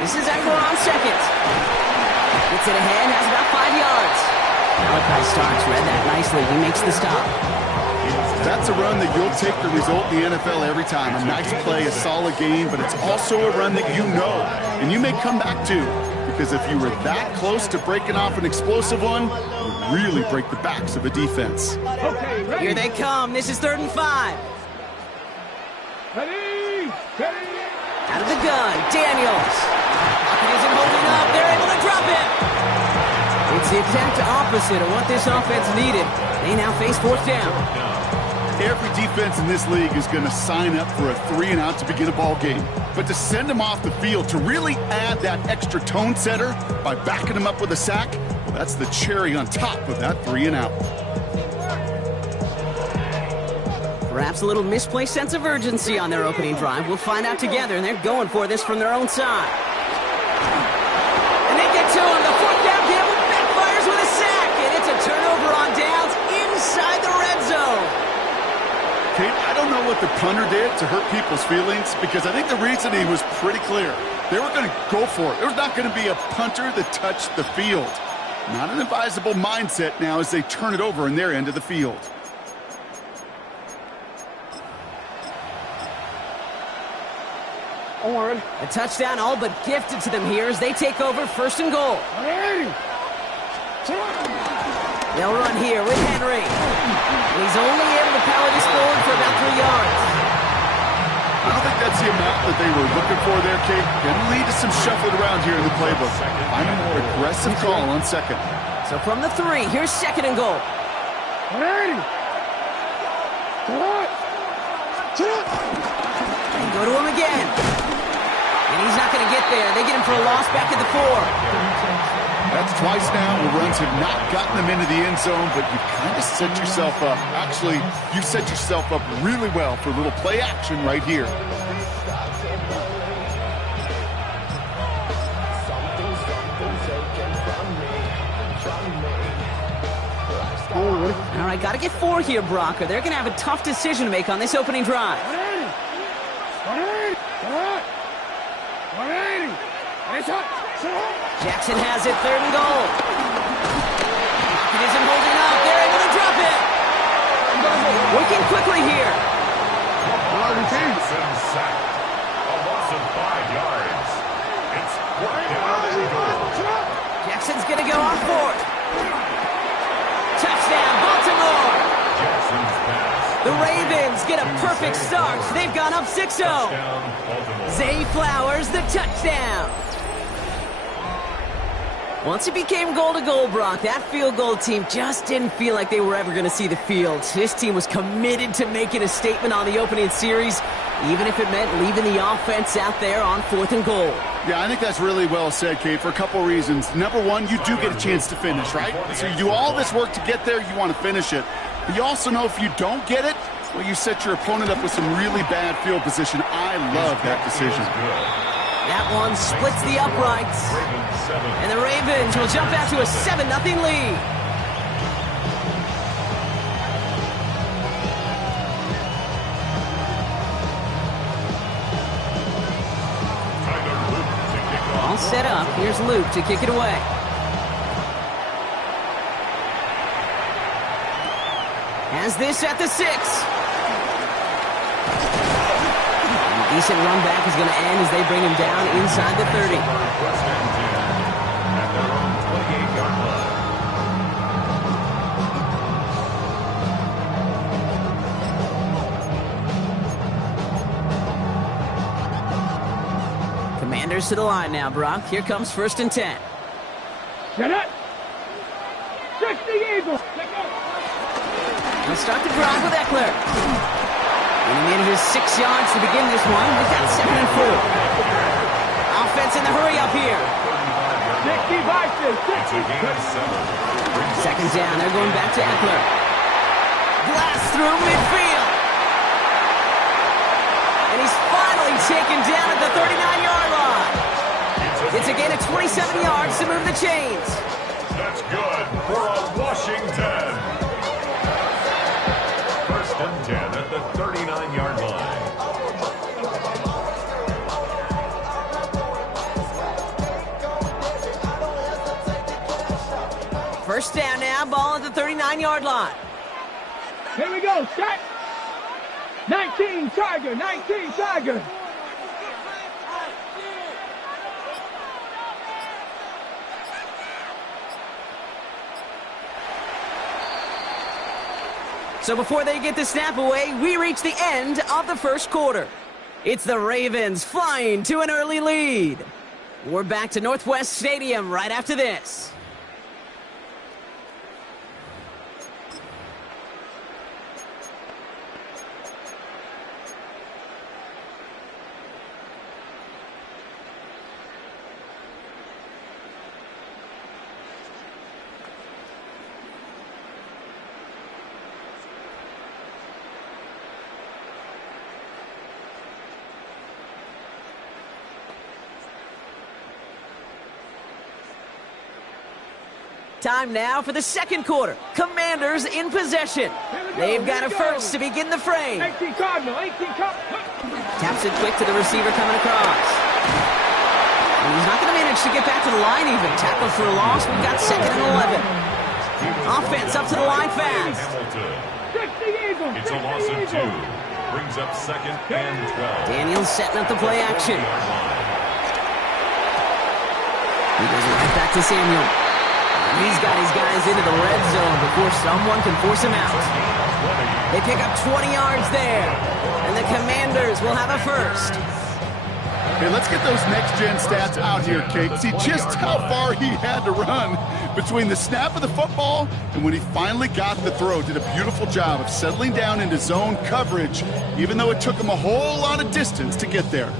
This is Eckler on second. Gets it ahead, has about 5 yards. Malachi Starks read that nicely. He makes the stop. That's a run that you'll take the result in the NFL every time. A nice play, a solid game, but it's also a run that you know, and you may come back to, because if you were that close to breaking off an explosive one, it would really break the backs of a defense. Here they come. This is 3rd and 5. Ready? Ready? Out of the gun, Daniels. Pocket isn't holding up. They're able to drop it. It's the exact opposite of what this offense needed. They now face 4th down. Every defense in this league is going to sign up for a 3-and-out to begin a ball game. But to send them off the field, to really add that extra tone setter by backing them up with a sack, well, that's the cherry on top of that 3-and-out. Perhaps a little misplaced sense of urgency on their opening drive. We'll find out together, and they're going for this from their own side. And they get to him. The 4th down gamble backfires with a sack, and it's a turnover on downs inside the red zone. Kate, I don't know what the punter did to hurt people's feelings because I think the reasoning was pretty clear. They were going to go for it. There was not going to be a punter that touched the field. Not an advisable mindset now as they turn it over in their end of the field. A touchdown all but gifted to them here as they take over 1st and goal. They'll run here with Henry. He's only able to power this forward for about 3 yards. I don't think that's the amount that they were looking for there, Kate. Going to lead to some shuffling around here in the playbook. Find a more aggressive call on 2nd. So from the 3, here's 2nd and goal. And go to him again. And he's not going to get there. They get him for a loss back at the 4. That's twice now where runs have not gotten them into the end zone, but you kind of set yourself up. Actually, you set yourself up really well for a little play action right here. All right, got to get 4 here, Brock, or they're going to have a tough decision to make on this opening drive. Jackson has it, 3rd and goal. Pocket isn't holding up. They're able to drop it. Working quickly here. Jackson sacked. A loss of 5 yards. It's 4th down and goal. Jackson's going to go on 4th. Touchdown, Baltimore. Jackson's pass. The Ravens get a perfect start. They've gone up 6-0. Zay Flowers, the touchdown. Once it became goal-to-goal, Brock, that field goal team just didn't feel like they were ever going to see the field. This team was committed to making a statement on the opening series, even if it meant leaving the offense out there on 4th and goal. Yeah, I think that's really well said, Kate, for a couple reasons. Number one, you do get a chance to finish, right? So you do all this work to get there, you want to finish it. But you also know if you don't get it, well, you set your opponent up with some really bad field position. I love that decision. That one splits the uprights. And the Ravens will jump out to a 7-0 lead. All set up. Here's Luke to kick it away. Has this at the 6. Decent run back is going to end as they bring him down inside the 30. At their own 28-yard line. Commanders to the line now, Brock. Here comes 1st and 10. Get it! 60 Eagles! They'll start the drive with Eckler. And he manages 6 yards to begin this one. We've got 2nd and 4. Offense in the hurry up here. 2nd down. They're going back to Eckler. Blast through midfield. And he's finally taken down at the 39-yard line. It's a gain of 27 yards to move the chains. That's good for a Washington. 1st and 10 at the 39-yard line. First down now, ball at the 39-yard line. Here we go, set. 19 Tiger, 19 Tiger. So before they get the snap away, we reach the end of the 1st quarter. It's the Ravens flying to an early lead. We're back to Northwest Stadium right after this. Time now for the 2nd quarter. Commanders in possession. Here we They've got a first to begin the frame. 18 Cardinal, 18 Cardinal. Taps it quick to the receiver coming across. And he's not going to manage to get back to the line even. Tackle for a loss. We've got 2nd and 11. Offense up to the line fast. It's a loss of 2. Brings up 2nd and 12. Daniels setting up the play action. He goes right back to Samuel. He's got his guys into the red zone before someone can force him out. They pick up 20 yards there. And the Commanders will have a first. Hey, let's get those next-gen stats out here, Kate. See just how far he had to run between the snap of the football and when he finally got the throw. Did a beautiful job of settling down into zone coverage, even though it took him a whole lot of distance to get there.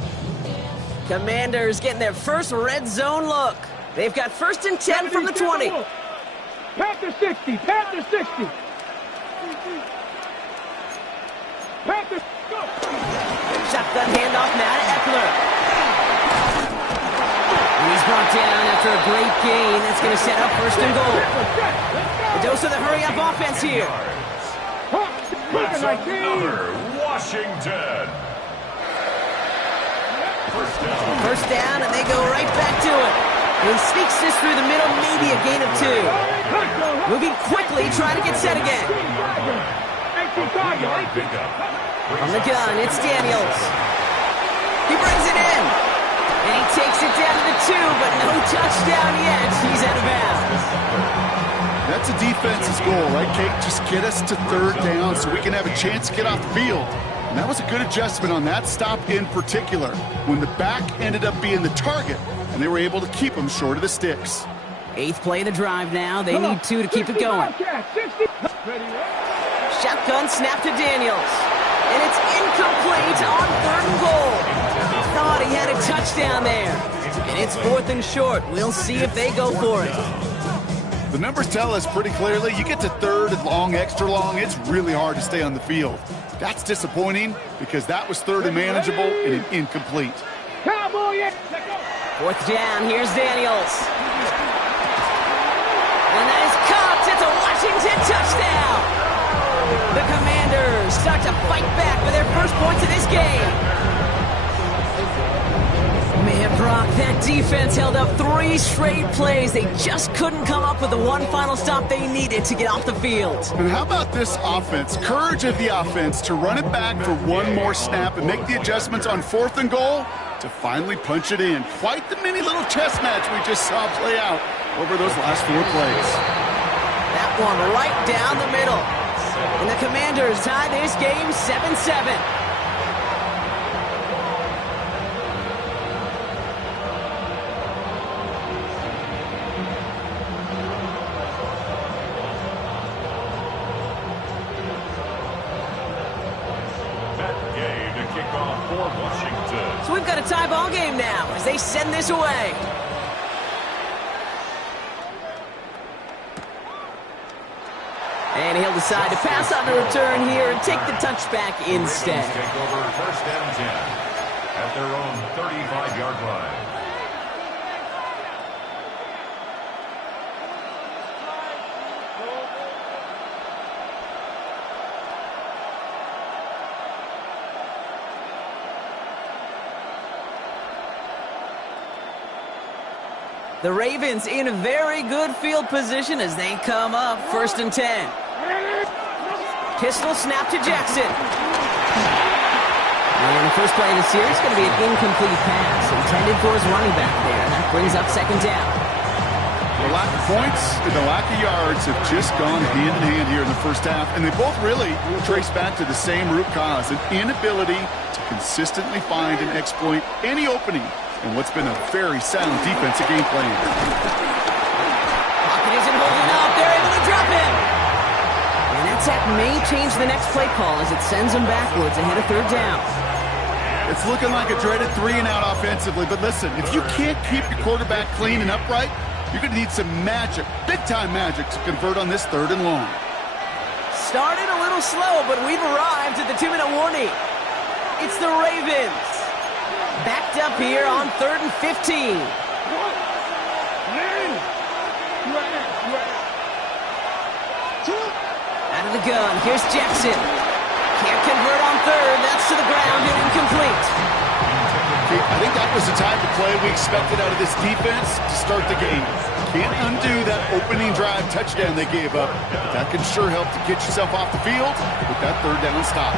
Commanders getting their first red zone look. They've got 1st and 10 from the 20. Panther 60, Panther 60. Panther, go. Shotgun handoff now to Eckler. And he's brought down after a great gain. That's going to set up 1st and goal. A dose of the hurry-up offense here. That's another Washington. First down, and they go right back to it. And he sneaks this through the middle, maybe a gain of 2. Moving quickly, trying to get set again. From the gun, it's Daniels. He brings it in. And he takes it down to the 2, but no touchdown yet. He's out of bounds. That's a defense's goal, right, Kate? Just get us to 3rd down so we can have a chance to get off the field. And that was a good adjustment on that stop in particular, when the back ended up being the target, and they were able to keep him short of the sticks. 8th play of the drive now. They need 2 to keep it going. Shotgun snap to Daniels. And it's incomplete on 3rd and goal. Thought he had a touchdown there. And it's 4th and short. We'll see if they go for it. The numbers tell us pretty clearly, you get to 3rd and long, extra long, it's really hard to stay on the field. That's disappointing because that was 3rd and manageable and an incomplete. 4th down, here's Daniels. And that is caught. It's a Washington touchdown. The Commanders start to fight back for their first points of this game. Man, Brock, that defense held up 3 straight plays. They just couldn't come up with the one final stop they needed to get off the field. And how about this offense? Courage of the offense to run it back for one more snap and make the adjustments on 4th and goal to finally punch it in. Quite the mini little chess match we just saw play out over those last 4 plays. That one right down the middle. And the Commanders tie this game 7-7. So we've got a tie ball game now as they send this away. And he'll decide to pass on the return here and take the touchback instead. Take over 1st and 10 at their own 35-yard line. The Ravens in a very good field position as they come up 1st and 10. Pistol snap to Jackson. And the first play of the series is going to be an incomplete pass intended for his running back there. That brings up 2nd down. The lack of points and the lack of yards have just gone hand in hand here in the first half, and they both really trace back to the same root cause, an inability to consistently find and exploit any opening in what's been a very sound defensive game plan. Pocket isn't holding up. They're able to drop him. And that sack may change the next play call as it sends him backwards ahead of 3rd down. It's looking like a dreaded 3-and-out offensively, but listen, if you can't keep your quarterback clean and upright, you're going to need some magic, big-time magic, to convert on this 3rd and long. Started a little slow, but we've arrived at the 2-minute warning. It's the Ravens. Backed up here on 3rd and 15. Out of of the gun. Here's Jackson. Can't convert on third. That's to the ground and incomplete. I think that was the type of play we expected out of this defense to start the game. Can't undo that opening drive touchdown they gave up. That can sure help to get yourself off the field with that third down stop.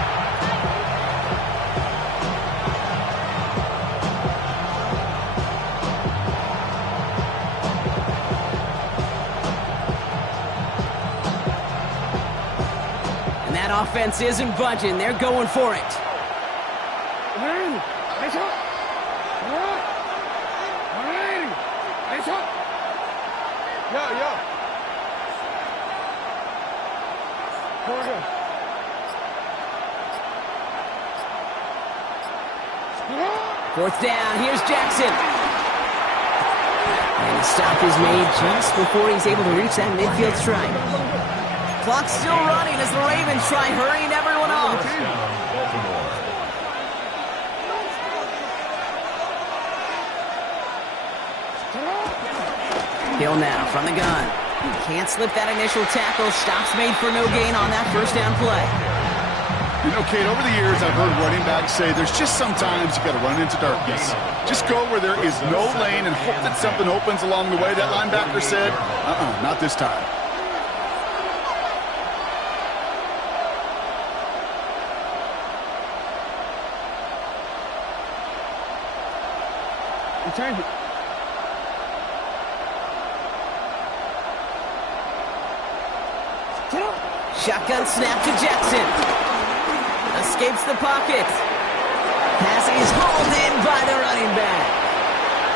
And that offense isn't budging. They're going for it. Fourth down, here's Jackson. And the stop is made just before he's able to reach that midfield stripe. Clock's still running as the Ravens try hurrying everyone off. Hill now from the gun. Can't slip that initial tackle. Stops made for no gain on that first down play. You know, Kate, over the years, I've heard running backs say there's just sometimes you got to run into darkness. Just go where there is no lane and hope that something opens along the way. That linebacker said, not this time. Change it. Shotgun snap to Jackson. Escapes the pocket. Pass is hauled in by the running back.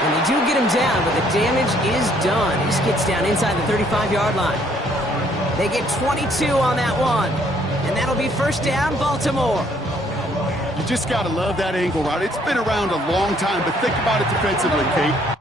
And they do get him down, but the damage is done. He just gets down inside the 35-yard line. They get 22 on that one. And that'll be first down, Baltimore. You just got to love that angle, right? It's been around a long time, but think about it defensively, Kate.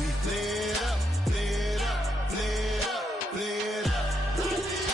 We fled